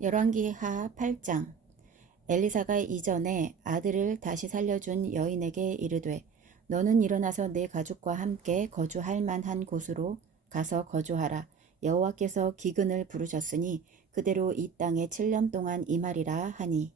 열왕기하 8장. 엘리사가 이전에 아들을 다시 살려준 여인에게 이르되 너는 일어나서 내 가족과 함께 거주할 만한 곳으로 가서 거주하라. 여호와께서 기근을 부르셨으니 그대로 이 땅에 7년 동안 임하리라 하니,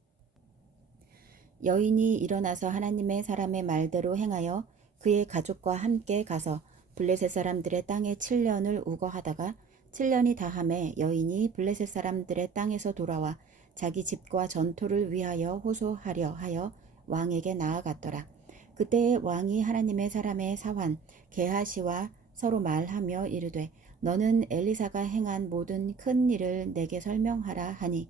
여인이 일어나서 하나님의 사람의 말대로 행하여 그의 가족과 함께 가서 블레셋 사람들의 땅에 7년을 우거하다가 7년이 다함에 여인이 블레셋 사람들의 땅에서 돌아와 자기 집과 전토를 위하여 호소하려 하여 왕에게 나아갔더라. 그때 왕이 하나님의 사람의 사환 게하시와 서로 말하며 이르되 너는 엘리사가 행한 모든 큰 일을 내게 설명하라 하니,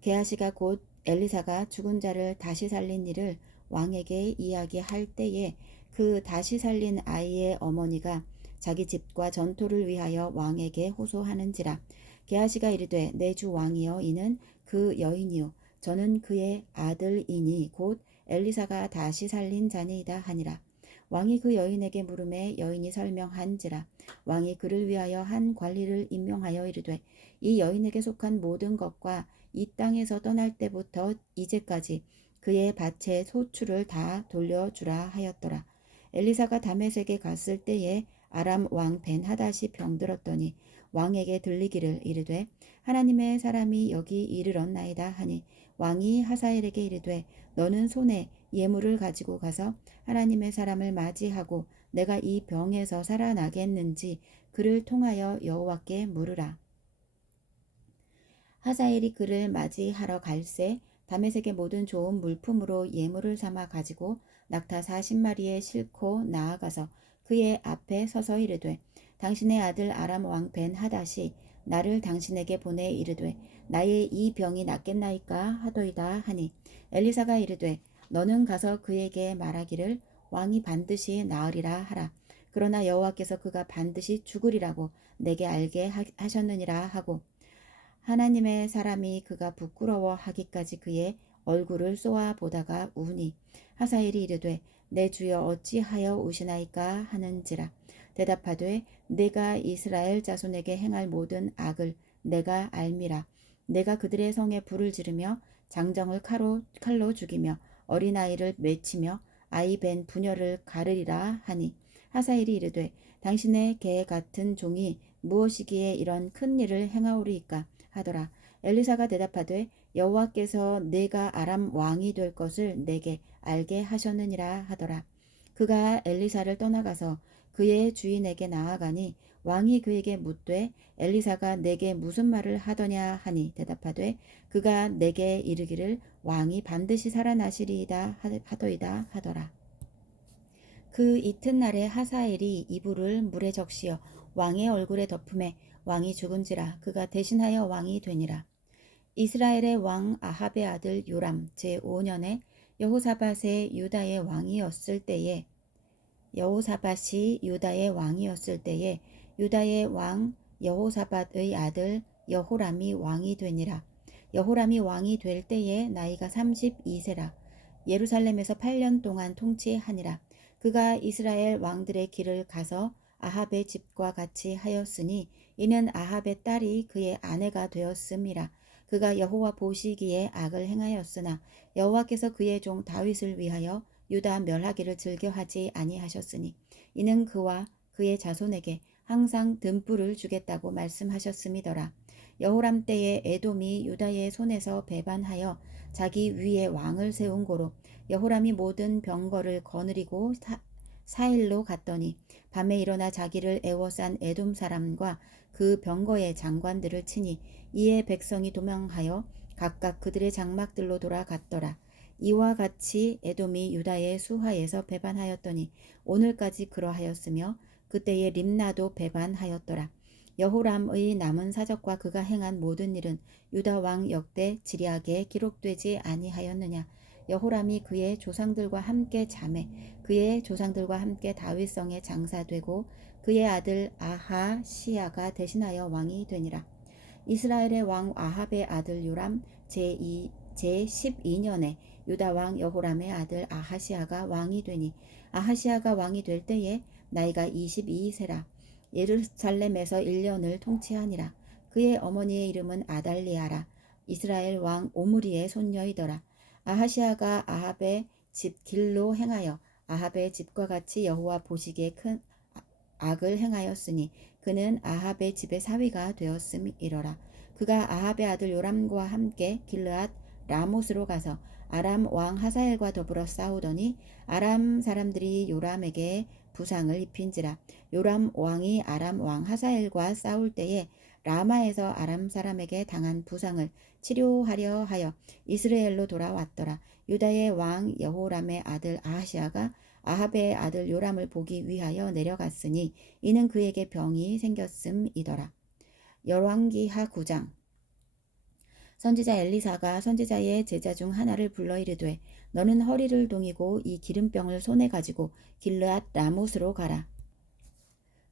게하시가 곧 엘리사가 죽은 자를 다시 살린 일을 왕에게 이야기할 때에 그 다시 살린 아이의 어머니가 자기 집과 전토를 위하여 왕에게 호소하는지라. 게하시가 이르되 내 주 왕이여, 이는 그 여인이요 저는 그의 아들이니 곧 엘리사가 다시 살린 자니이다 하니라. 왕이 그 여인에게 물음에 여인이 설명한지라. 왕이 그를 위하여 한 관리를 임명하여 이르되 이 여인에게 속한 모든 것과 이 땅에서 떠날 때부터 이제까지 그의 밭의 소출을 다 돌려주라 하였더라. 엘리사가 다메섹에 갔을 때에 아람 왕 벤하닷이 병들었더니 왕에게 들리기를 이르되 하나님의 사람이 여기 이르렀나이다 하니, 왕이 하사엘에게 이르되 너는 손에 예물을 가지고 가서 하나님의 사람을 맞이하고 내가 이 병에서 살아나겠는지 그를 통하여 여호와께 물으라. 하사엘이 그를 맞이하러 갈새 다메섹의 모든 좋은 물품으로 예물을 삼아 가지고 낙타 40마리에 싣고 나아가서 그의 앞에 서서 이르되 당신의 아들 아람 왕 벤하닷이 나를 당신에게 보내 이르되 나의 이 병이 낫겠나이까 하더이다 하니, 엘리사가 이르되 너는 가서 그에게 말하기를 왕이 반드시 나으리라 하라. 그러나 여호와께서 그가 반드시 죽으리라고 내게 알게 하셨느니라 하고, 하나님의 사람이 그가 부끄러워하기까지 그의 얼굴을 쏘아 보다가 우니, 하사엘이 이르되 내 주여 어찌하여 우시나이까 하는지라. 대답하되 내가 이스라엘 자손에게 행할 모든 악을 내가 알미라. 내가 그들의 성에 불을 지르며 장정을 칼로 죽이며 어린아이를 맺히며 아이 벤 부녀를 가르리라 하니, 하사엘이 이르되 당신의 개 같은 종이 무엇이기에 이런 큰 일을 행하오리이까 하더라. 엘리사가 대답하되 여호와께서 내가 아람 왕이 될 것을 내게 알게 하셨느니라 하더라. 그가 엘리사를 떠나가서 그의 주인에게 나아가니 왕이 그에게 묻되 엘리사가 내게 무슨 말을 하더냐 하니, 대답하되 그가 내게 이르기를 왕이 반드시 살아나시리이다 하더이다 하더라. 그 이튿날에 하사엘이 이불을 물에 적시어 왕의 얼굴에 덮음에 왕이 죽은지라. 그가 대신하여 왕이 되니라. 이스라엘의 왕 아합의 아들 요람 제5년에 여호사밧의 유다의 왕이었을 때에 유다의 왕 여호사밧의 아들 여호람이 왕이 되니라. 여호람이 왕이 될 때에 나이가 32세라. 예루살렘에서 8년 동안 통치하니라. 그가 이스라엘 왕들의 길을 가서 아합의 집과 같이 하였으니 이는 아합의 딸이 그의 아내가 되었음이라. 그가 여호와 보시기에 악을 행하였으나 여호와께서 그의 종 다윗을 위하여 유다 멸하기를 즐겨하지 아니하셨으니 이는 그와 그의 자손에게 항상 등불을 주겠다고 말씀하셨음이더라. 여호람 때에 에돔이 유다의 손에서 배반하여 자기 위에 왕을 세운 고로 여호람이 모든 병거를 거느리고 사일로 갔더니 밤에 일어나 자기를 애워싼 에돔 사람과 그 병거의 장관들을 치니, 이에 백성이 도망하여 각각 그들의 장막들로 돌아갔더라. 이와 같이 에돔이 유다의 수하에서 배반하였더니 오늘까지 그러하였으며 그때의 림나도 배반하였더라. 여호람의 남은 사적과 그가 행한 모든 일은 유다 왕 역대 지략에 기록되지 아니하였느냐. 여호람이 그의 조상들과 함께 자매 그의 조상들과 함께 다윗성에 장사되고 그의 아들 아하시야가 대신하여 왕이 되니라. 이스라엘의 왕 아합의 아들 요람 제12년에 유다 왕 여호람의 아들 아하시야가 왕이 되니, 아하시야가 왕이 될 때에 나이가 22세라. 예루살렘에서 1년을 통치하니라. 그의 어머니의 이름은 아달리아라. 이스라엘 왕 오므리의 손녀이더라. 아하시아가 아합의 집 길로 행하여 아합의 집과 같이 여호와 보시기에 큰 악을 행하였으니 그는 아합의 집의 사위가 되었음이러라. 그가 아합의 아들 요람과 함께 길르앗 라못으로 가서 아람 왕 하사엘과 더불어 싸우더니 아람 사람들이 요람에게 부상을 입힌지라. 요람 왕이 아람 왕 하사엘과 싸울 때에 라마에서 아람 사람에게 당한 부상을 치료하려 하여 이스라엘로 돌아왔더라. 유다의 왕 여호람의 아들 아하시아가 아합의 아들 요람을 보기 위하여 내려갔으니 이는 그에게 병이 생겼음이더라. 열왕기하 9장. 선지자 엘리사가 선지자의 제자 중 하나를 불러 이르되 너는 허리를 동이고 이 기름병을 손에 가지고 길르앗 라못으로 가라.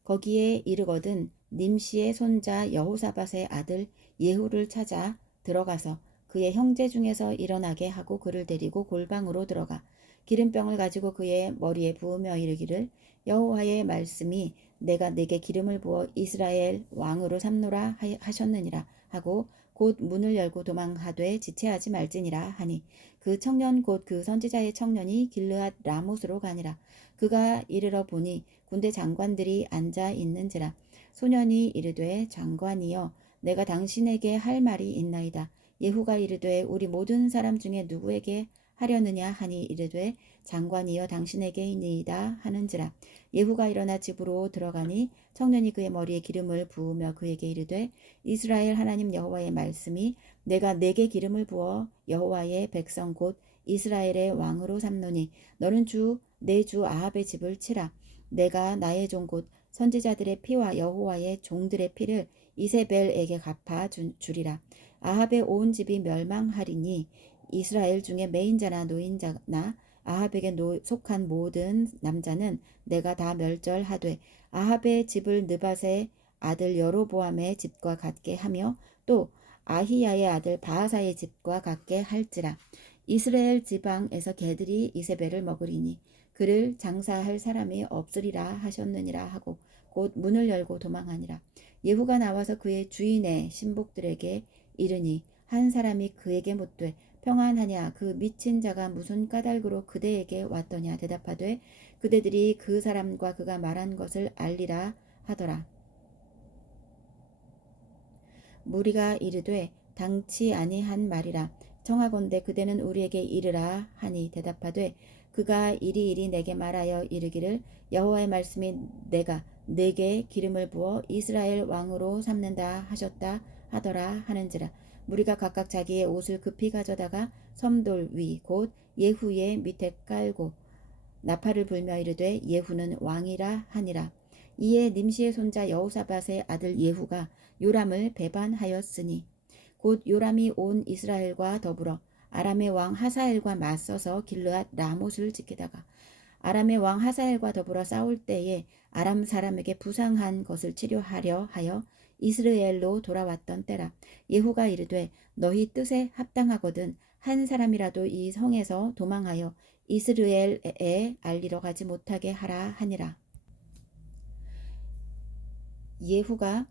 거기에 이르거든 님시의 손자 여호사밧의 아들 예후를 찾아 들어가서 그의 형제 중에서 일어나게 하고 그를 데리고 골방으로 들어가 기름병을 가지고 그의 머리에 부으며 이르기를 여호와의 말씀이 내가 내게 기름을 부어 이스라엘 왕으로 삼노라 하셨느니라 하고 곧 문을 열고 도망하되 지체하지 말지니라 하니 그 청년 곧 그 선지자의 청년이 길르앗 라못으로 가니라. 그가 이르러 보니 군대 장관들이 앉아 있는지라. 소년이 이르되 장관이여 내가 당신에게 할 말이 있나이다. 예후가 이르되 우리 모든 사람 중에 누구에게 하려느냐 하니 이르되 장관이여 당신에게이니이다 하는지라. 예후가 일어나 집으로 들어가니 청년이 그의 머리에 기름을 부으며 그에게 이르되 이스라엘 하나님 여호와의 말씀이 내가 내게 기름을 부어 여호와의 백성 곧 이스라엘의 왕으로 삼노니 너는 내 주 아합의 집을 치라. 내가 나의 종 곧 선지자들의 피와 여호와의 종들의 피를 이세벨에게 갚아 주리라. 아합의 온 집이 멸망하리니 이스라엘 중에 매인자나 노인자나 아합에게 속한 모든 남자는 내가 다 멸절하되 아합의 집을 느밧의 아들 여로보암의 집과 같게 하며 또 아히야의 아들 바하사의 집과 같게 할지라. 이스라엘 지방에서 개들이 이세벨을 먹으리니 그를 장사할 사람이 없으리라 하셨느니라 하고 곧 문을 열고 도망하니라. 예후가 나와서 그의 주인의 신복들에게 이르니 한 사람이 그에게 묻되 평안하냐 그 미친 자가 무슨 까닭으로 그대에게 왔더냐 대답하되 그대들이 그 사람과 그가 말한 것을 알리라 하더라. 무리가 이르되 당치 아니한 말이라. 청하건대 그대는 우리에게 이르라 하니 대답하되 그가 이리이리 내게 말하여 이르기를 여호와의 말씀이 내가 내게 기름을 부어 이스라엘 왕으로 삼는다 하셨다 하더라 하는지라. 무리가 각각 자기의 옷을 급히 가져다가 섬돌 위 곧 예후의 밑에 깔고 나팔을 불며 이르되 예후는 왕이라 하니라. 이에 님시의 손자 여호사밧의 아들 예후가 요람을 배반하였으니 곧 요람이 온 이스라엘과 더불어 아람의 왕 하사엘과 맞서서 길르앗 라못을 지키다가 아람의 왕 하사엘과 더불어 싸울 때에 아람 사람에게 부상한 것을 치료하려 하여 이스라엘로 돌아왔던 때라. 예후가 이르되 너희 뜻에 합당하거든 한 사람이라도 이 성에서 도망하여 이스라엘에 알리러 가지 못하게 하라 하니라. 예후가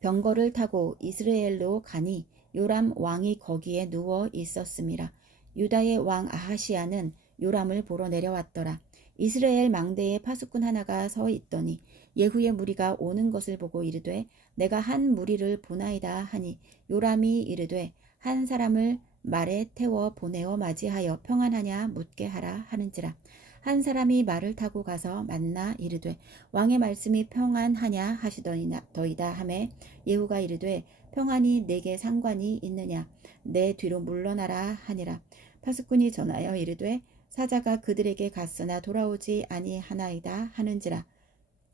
병거를 타고 이스라엘로 가니 요람 왕이 거기에 누워 있었음이라. 유다의 왕 아하시아는 요람을 보러 내려왔더라. 이스라엘 망대에 파수꾼 하나가 서 있더니 예후의 무리가 오는 것을 보고 이르되 내가 한 무리를 보나이다 하니 요람이 이르되 한 사람을 말에 태워 보내어 맞이하여 평안하냐 묻게 하라 하는지라. 한 사람이 말을 타고 가서 만나 이르되 왕의 말씀이 평안하냐 하시더이다 하매 예후가 이르되 평안이 내게 상관이 있느냐 내 뒤로 물러나라 하니라. 파수꾼이 전하여 이르되 사자가 그들에게 갔으나 돌아오지 아니하나이다 하는지라.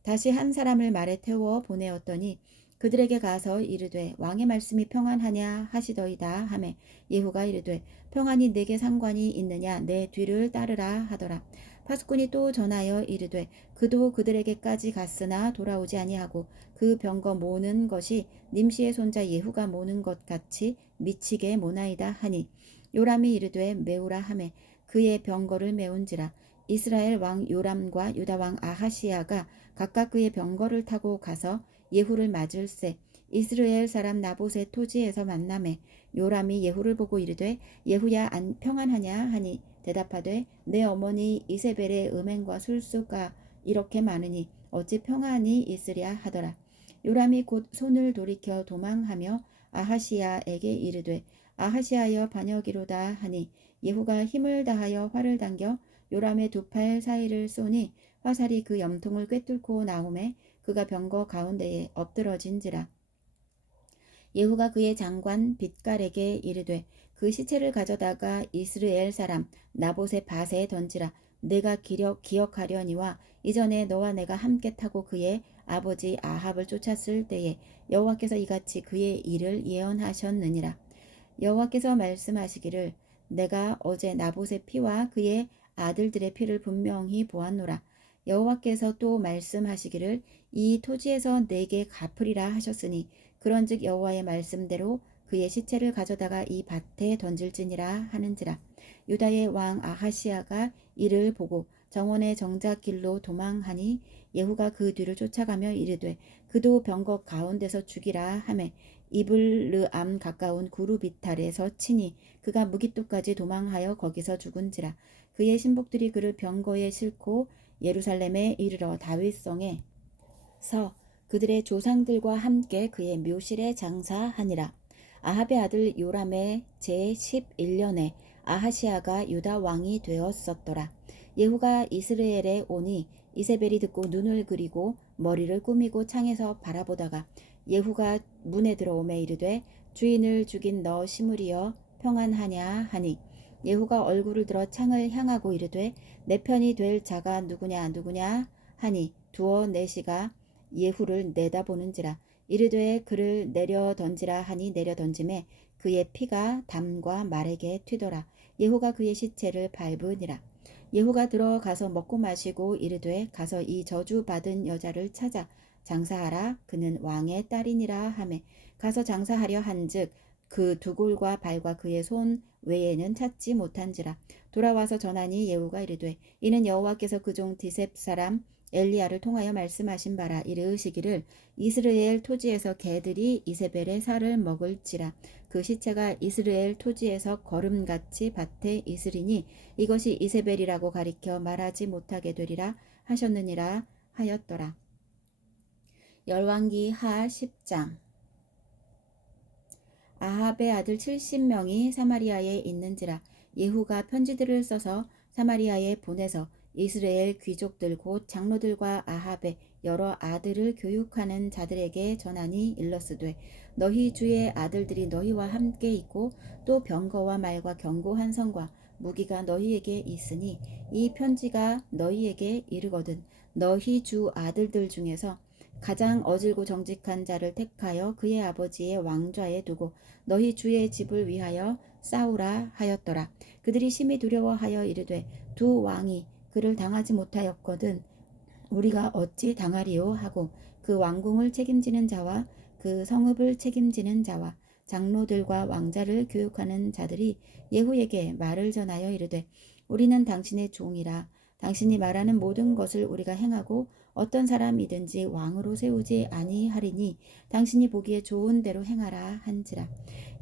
다시 한 사람을 말에 태워 보내었더니 그들에게 가서 이르되 왕의 말씀이 평안하냐 하시더이다 하매 예후가 이르되 평안이 내게 상관이 있느냐 내 뒤를 따르라 하더라. 파수꾼이 또 전하여 이르되 그도 그들에게까지 갔으나 돌아오지 아니하고 그 병거 모는 것이 님시의 손자 예후가 모는 것 같이 미치게 모나이다 하니 요람이 이르되 메우라 하매 그의 병거를 메운지라. 이스라엘 왕 요람과 유다 왕 아하시아가 각각 그의 병거를 타고 가서 예후를 맞을세 이스라엘 사람 나봇의 토지에서 만나매 요람이 예후를 보고 이르되 예후야 평안하냐 하니 대답하되 내 어머니 이세벨의 음행과 술수가 이렇게 많으니 어찌 평안이 있으랴 하더라. 요람이 곧 손을 돌이켜 도망하며 아하시야에게 이르되 아하시하여 반역이로다 하니 예후가 힘을 다하여 활을 당겨 요람의 두 팔 사이를 쏘니 화살이 그 염통을 꿰뚫고 나오매 그가 병거 가운데에 엎드러진지라. 예후가 그의 장관 빛갈에게 이르되 그 시체를 가져다가 이스라엘 사람 나봇의 밭에 던지라. 내가 기억하려니와 이전에 너와 내가 함께 타고 그의 아버지 아합을 쫓았을 때에 여호와께서 이같이 그의 일을 예언하셨느니라. 여호와께서 말씀하시기를 내가 어제 나봇의 피와 그의 아들들의 피를 분명히 보았노라. 여호와께서 또 말씀하시기를 이 토지에서 내게 갚으리라 하셨으니 그런즉 여호와의 말씀대로 그의 시체를 가져다가 이 밭에 던질지니라 하는지라. 유다의 왕 아하시아가 이를 보고 정원의 정작길로 도망하니 예후가 그 뒤를 쫓아가며 이르되 그도 병거 가운데서 죽이라 하매 이블르암 가까운 구루비탈에서 치니 그가 무기토까지 도망하여 거기서 죽은지라. 그의 신복들이 그를 병거에 싣고 예루살렘에 이르러 다윗성에 서 그들의 조상들과 함께 그의 묘실에 장사하니라. 아합의 아들 요람의 제11년에 아하시아가 유다 왕이 되었었더라. 예후가 이스라엘에 오니 이세벨이 듣고 눈을 그리고 머리를 꾸미고 창에서 바라보다가 예후가 문에 들어오매 이르되 주인을 죽인 너 시므리여 평안하냐 하니 예후가 얼굴을 들어 창을 향하고 이르되 내 편이 될 자가 누구냐 하니 두어 내시가 예후를 내다보는지라. 이르되 그를 내려 던지라 하니 내려 던짐에 그의 피가 담과 말에게 튀더라. 예후가 그의 시체를 밟으니라. 예후가 들어가서 먹고 마시고 이르되 가서 이 저주 받은 여자를 찾아 장사하라. 그는 왕의 딸이니라 하매 가서 장사하려 한즉 그 두골과 발과 그의 손 외에는 찾지 못한지라. 돌아와서 전하니 예후가 이르되 이는 여호와께서 그 종 디셉 사람 엘리야를 통하여 말씀하신 바라. 이르시기를 이스라엘 토지에서 개들이 이세벨의 살을 먹을지라. 그 시체가 이스라엘 토지에서 거름같이 밭에 있으리니 이것이 이세벨이라고 가리켜 말하지 못하게 되리라 하셨느니라 하였더라. 열왕기 하 10장. 아합의 아들 70명이 사마리아에 있는지라. 예후가 편지들을 써서 사마리아에 보내서 이스라엘 귀족들 곧 장로들과 아합의 여러 아들을 교육하는 자들에게 전하니 일러스되 너희 주의 아들들이 너희와 함께 있고 또 병거와 말과 견고한 성과 무기가 너희에게 있으니 이 편지가 너희에게 이르거든 너희 주 아들들 중에서 가장 어질고 정직한 자를 택하여 그의 아버지의 왕좌에 두고 너희 주의 집을 위하여 싸우라 하였더라. 그들이 심히 두려워하여 이르되 두 왕이 그를 당하지 못하였거든 우리가 어찌 당하리요 하고 그 왕궁을 책임지는 자와 그 성읍을 책임지는 자와 장로들과 왕자를 교육하는 자들이 예후에게 말을 전하여 이르되 우리는 당신의 종이라 당신이 말하는 모든 것을 우리가 행하고 어떤 사람이든지 왕으로 세우지 아니하리니 당신이 보기에 좋은 대로 행하라 한지라.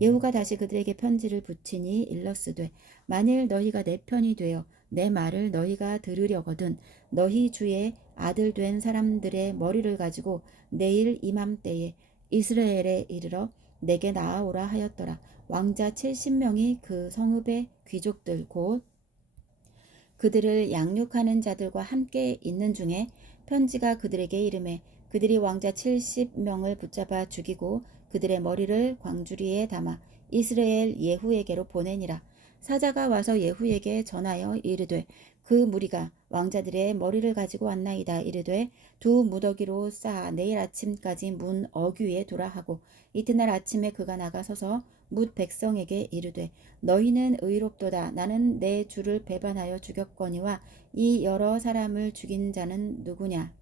예후가 다시 그들에게 편지를 붙이니 일러스되 만일 너희가 내 편이 되어 내 말을 너희가 들으려거든 너희 주의 아들 된 사람들의 머리를 가지고 내일 이맘때에 이스라엘에 이르러 내게 나아오라 하였더라. 왕자 70명이 그 성읍의 귀족들 곧 그들을 양육하는 자들과 함께 있는 중에 편지가 그들에게 이르매 그들이 왕자 70명을 붙잡아 죽이고 그들의 머리를 광주리에 담아 이스라엘 예후에게로 보내니라. 사자가 와서 예후에게 전하여 이르되 그 무리가 왕자들의 머리를 가지고 왔나이다. 이르되 두 무더기로 쌓아 내일 아침까지 문 어귀에 두라 하고 이튿날 아침에 그가 나가서서 뭇 백성에게 이르되 너희는 의롭도다. 나는 내 주를 배반하여 죽였거니와 이 여러 사람을 죽인 자는 누구냐.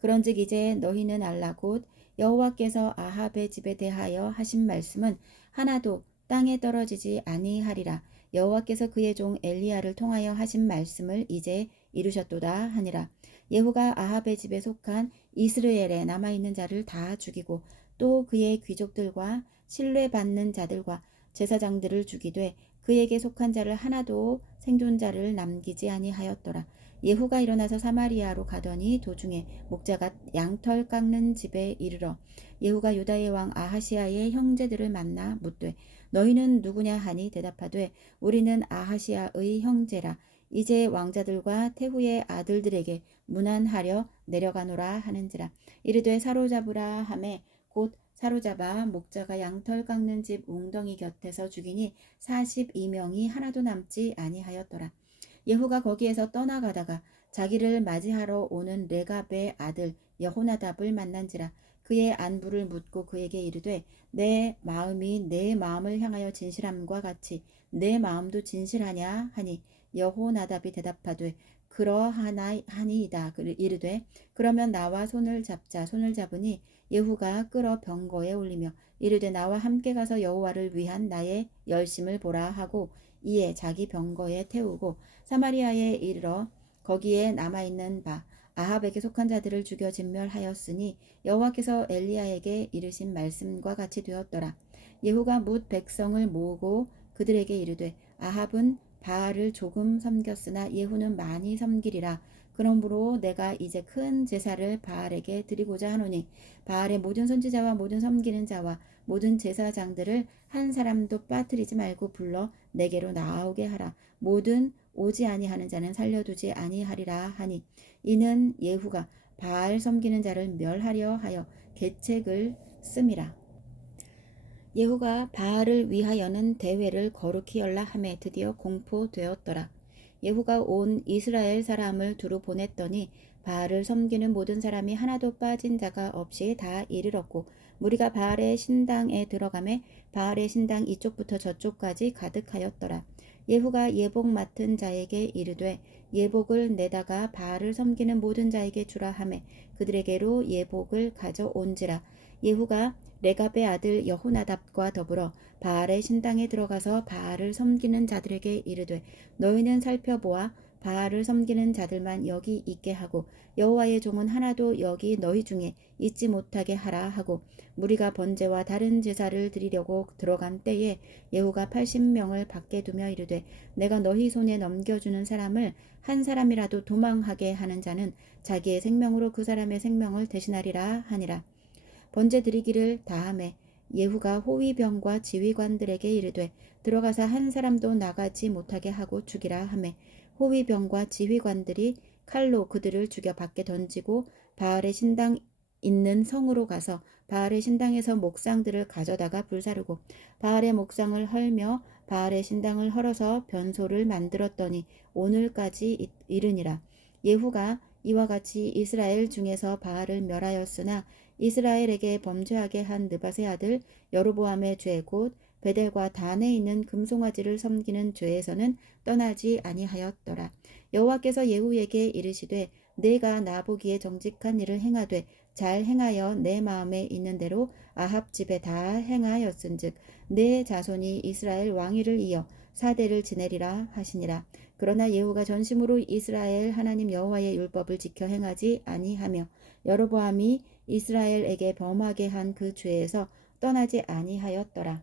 그런즉 이제 너희는 알라 곧 여호와께서 아합의 집에 대하여 하신 말씀은 하나도 땅에 떨어지지 아니하리라. 여호와께서 그의 종 엘리야를 통하여 하신 말씀을 이제 이루셨도다 하니라. 예후가 아합의 집에 속한 이스라엘에 남아있는 자를 다 죽이고 또 그의 귀족들과 신뢰받는 자들과 제사장들을 죽이되 그에게 속한 자를 하나도 생존자를 남기지 아니하였더라. 예후가 일어나서 사마리아로 가더니 도중에 목자가 양털 깎는 집에 이르러 예후가 유다의 왕 아하시아의 형제들을 만나 묻되 너희는 누구냐 하니 대답하되 우리는 아하시아의 형제라. 이제 왕자들과 태후의 아들들에게 문안하려 내려가노라 하는지라. 이르되 사로잡으라 하매 곧 사로잡아 목자가 양털 깎는 집 웅덩이 곁에서 죽이니 42명이 하나도 남지 아니하였더라. 예후가 거기에서 떠나가다가 자기를 맞이하러 오는 레갑의 아들 여호나답을 만난지라. 그의 안부를 묻고 그에게 이르되 내 마음이 내 마음을 향하여 진실함과 같이 내 마음도 진실하냐 하니 여호나답이 대답하되 그러하나이다. 이르되 그러면 나와 손을 잡자. 손을 잡으니 예후가 끌어 병거에 올리며 이르되 나와 함께 가서 여호와를 위한 나의 열심을 보라 하고 이에 자기 병거에 태우고 사마리아에 이르러 거기에 남아있는 바 아합에게 속한 자들을 죽여 진멸하였으니 여호와께서 엘리야에게 이르신 말씀과 같이 되었더라. 예후가 뭇 백성을 모으고 그들에게 이르되 아합은 바알을 조금 섬겼으나 예후는 많이 섬기리라. 그러므로 내가 이제 큰 제사를 바알에게 드리고자 하노니 바알의 모든 선지자와 모든 섬기는 자와 모든 제사장들을 한 사람도 빠뜨리지 말고 불러 내게로 나오게 하라. 모든 오지 아니하는 자는 살려두지 아니하리라 하니 이는 예후가 바알 섬기는 자를 멸하려 하여 계책을 씀이라. 예후가 바알을 위하여는 대회를 거룩히 열라 하매 드디어 공포되었더라. 예후가 온 이스라엘 사람을 두루 보냈더니 바알을 섬기는 모든 사람이 하나도 빠진 자가 없이 다 이르렀고 무리가 바알의 신당에 들어가매 바알의 신당 이쪽부터 저쪽까지 가득하였더라. 예후가 예복 맡은 자에게 이르되 예복을 내다가 바알을 섬기는 모든 자에게 주라 하매 그들에게로 예복을 가져온지라. 예후가 레갑의 아들 여호나답과 더불어 바알의 신당에 들어가서 바알을 섬기는 자들에게 이르되 너희는 살펴보아 바알을 섬기는 자들만 여기 있게 하고 여호와의 종은 하나도 여기 너희 중에 있지 못하게 하라 하고 무리가 번제와 다른 제사를 드리려고 들어간 때에 예후가 80명을 밖에 두며 이르되 내가 너희 손에 넘겨주는 사람을 한 사람이라도 도망하게 하는 자는 자기의 생명으로 그 사람의 생명을 대신하리라 하니라. 번제 드리기를 다함에 예후가 호위병과 지휘관들에게 이르되 들어가서 한 사람도 나가지 못하게 하고 죽이라 하매 호위병과 지휘관들이 칼로 그들을 죽여 밖에 던지고 바알의 신당 있는 성으로 가서 바알의 신당에서 목상들을 가져다가 불사르고 바알의 목상을 헐며 바알의 신당을 헐어서 변소를 만들었더니 오늘까지 이르니라. 예후가 이와 같이 이스라엘 중에서 바알을 멸하였으나 이스라엘에게 범죄하게 한 느밧의 아들 여로보암의 죄 곧 베델과 단에 있는 금송아지를 섬기는 죄에서는 떠나지 아니하였더라. 여호와께서 예후에게 이르시되 내가 나보기에 정직한 일을 행하되 잘 행하여 내 마음에 있는 대로 아합 집에 다 행하였은즉 내 자손이 이스라엘 왕위를 이어 4대를 지내리라 하시니라. 그러나 예후가 전심으로 이스라엘 하나님 여호와의 율법을 지켜 행하지 아니하며 여로보암이 이스라엘에게 범하게 한 그 죄에서 떠나지 아니하였더라.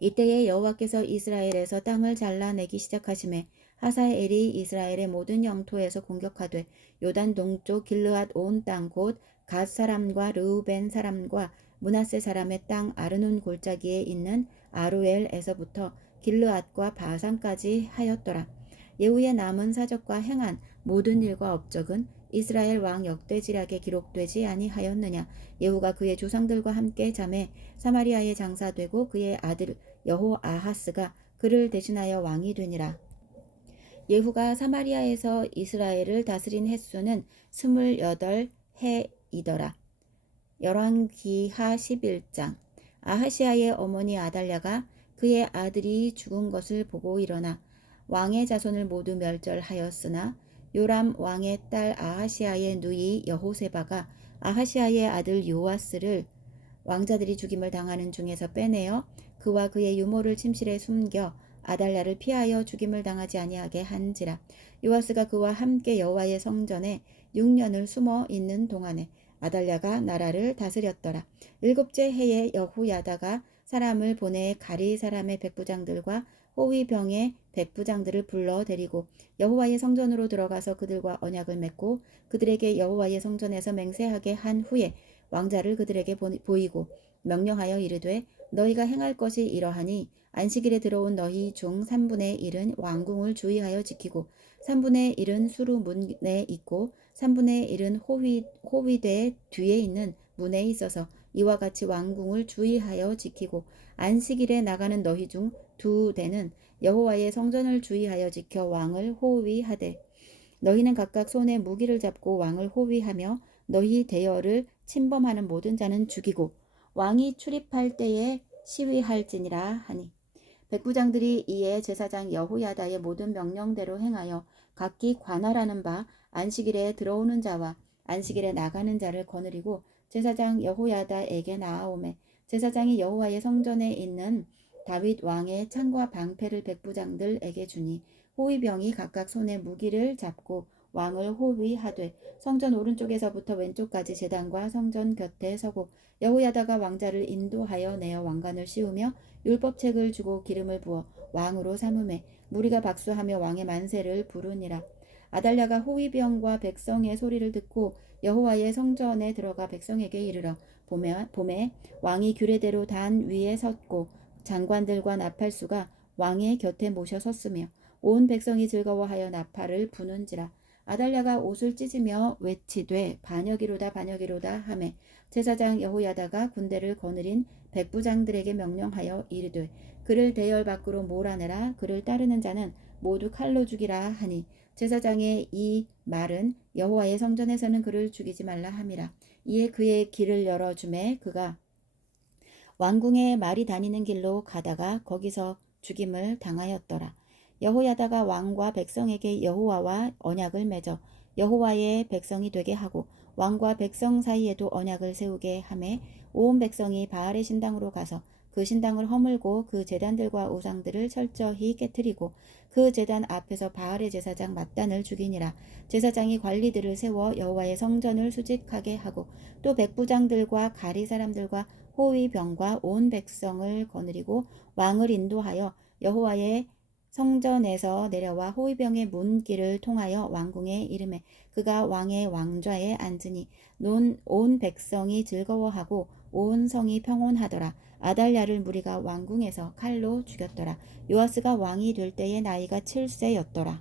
이때에 여호와께서 이스라엘에서 땅을 잘라내기 시작하심에 하사엘이 이스라엘의 모든 영토에서 공격하되 요단 동쪽 길르앗 온 땅 곧 갓 사람과 르우벤 사람과 므낫세 사람의 땅 아르논 골짜기에 있는 아루엘에서부터 길르앗과 바산까지 하였더라. 예후의 남은 사적과 행한 모든 일과 업적은 이스라엘 왕 역대지략에 기록되지 아니하였느냐. 예후가 그의 조상들과 함께 잠에 사마리아에 장사되고 그의 아들 여호아하스가 그를 대신하여 왕이 되니라. 예후가 사마리아에서 이스라엘을 다스린 횟수는 28해이더라. 열왕기하 11장. 아하시아의 어머니 아달랴가 그의 아들이 죽은 것을 보고 일어나 왕의 자손을 모두 멸절하였으나 요람 왕의 딸 아하시아의 누이 여호세바가 아하시아의 아들 요아스를 왕자들이 죽임을 당하는 중에서 빼내어 그와 그의 유모를 침실에 숨겨 아달랴를 피하여 죽임을 당하지 아니하게 한지라. 요아스가 그와 함께 여호와의 성전에 6년을 숨어 있는 동안에 아달랴가 나라를 다스렸더라. 일곱째 해에 여호야다가 사람을 보내 가리 사람의 백부장들과 호위병의 백부장들을 불러 데리고 여호와의 성전으로 들어가서 그들과 언약을 맺고 그들에게 여호와의 성전에서 맹세하게 한 후에 왕자를 그들에게 보이고 명령하여 이르되 너희가 행할 것이 이러하니 안식일에 들어온 너희 중 3분의 1은 왕궁을 주의하여 지키고 3분의 1은 수루 문에 있고 3분의 1은 호위대 뒤에 있는 문에 있어서 이와 같이 왕궁을 주의하여 지키고 안식일에 나가는 너희 중 2대는 여호와의 성전을 주의하여 지켜 왕을 호위하되 너희는 각각 손에 무기를 잡고 왕을 호위하며 너희 대열을 침범하는 모든 자는 죽이고 왕이 출입할 때에 시위할지니라 하니 백부장들이 이에 제사장 여호야다의 모든 명령대로 행하여 각기 관할하는 바 안식일에 들어오는 자와 안식일에 나가는 자를 거느리고 제사장 여호야다에게 나아오매 제사장이 여호와의 성전에 있는 다윗 왕의 창과 방패를 백부장들에게 주니 호위병이 각각 손에 무기를 잡고 왕을 호위하되 성전 오른쪽에서부터 왼쪽까지 제단과 성전 곁에 서고 여호야다가 왕자를 인도하여 내어 왕관을 씌우며 율법책을 주고 기름을 부어 왕으로 삼음에 무리가 박수하며 왕의 만세를 부르니라. 아달랴가 호위병과 백성의 소리를 듣고 여호와의 성전에 들어가 백성에게 이르러 봄에 왕이 규례대로 단 위에 섰고 장관들과 나팔수가 왕의 곁에 모셔 섰으며 온 백성이 즐거워하여 나팔을 부는지라. 아달랴가 옷을 찢으며 외치되 반역이로다 반역이로다 하매 제사장 여호야다가 군대를 거느린 백부장들에게 명령하여 이르되 그를 대열 밖으로 몰아내라. 그를 따르는 자는 모두 칼로 죽이라 하니 제사장의 이 말은 여호와의 성전에서는 그를 죽이지 말라 함이라. 이에 그의 길을 열어주매 그가 왕궁에 말이 다니는 길로 가다가 거기서 죽임을 당하였더라. 여호야다가 왕과 백성에게 여호와와 언약을 맺어 여호와의 백성이 되게 하고 왕과 백성 사이에도 언약을 세우게 하매 온 백성이 바알의 신당으로 가서 그 신당을 허물고 그 제단들과 우상들을 철저히 깨뜨리고 그 제단 앞에서 바알의 제사장 mat단을 죽이니라. 제사장이 관리들을 세워 여호와의 성전을 수직하게 하고 또 백부장들과 가리 사람들과 호위병과 온 백성을 거느리고 왕을 인도하여 여호와의 성전에서 내려와 호위병의 문길을 통하여 왕궁에 이르매 그가 왕의 왕좌에 앉으니 온 백성이 즐거워하고 온 성이 평온하더라. 아달랴를 무리가 왕궁에서 칼로 죽였더라. 요아스가 왕이 될 때의 나이가 7세였더라.